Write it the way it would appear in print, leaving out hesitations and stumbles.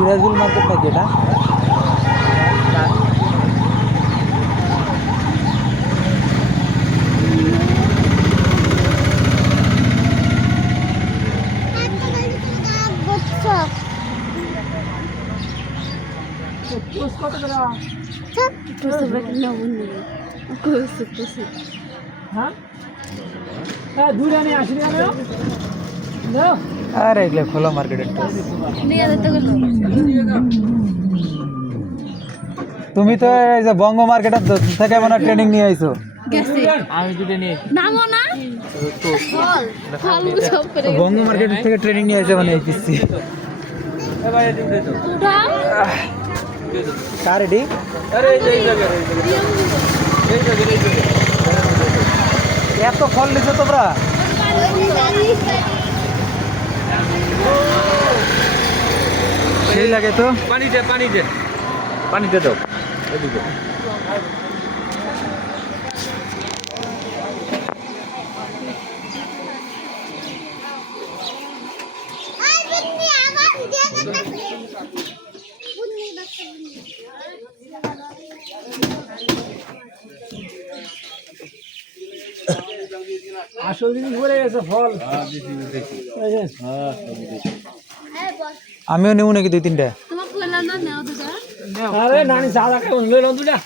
Sirajul market নাকি এটা? আরে এগুলো খোলা মার্কেটের ড্রেস। তুমি তো এই যে বঙ্গ মার্কেটের থেকে মনে ট্রেনিং নিয়ে আইছো। আমি দুটো নিয়ে বঙ্গ মার্কেট থেকে ট্রেনিং নিয়ে আইছে মানে এইচএসসি। কার এডি? এত ফল নিছো তোমরা? সেই লাগে তো। পানিতে দাও এদিকে আসল জিনিস বলে গেছে ফল। আমিও নেব নাকি 2-3টা? তোমাকে বললাম না নাও দুটো। আরে নানি সাদা খাই লই লও দুটা।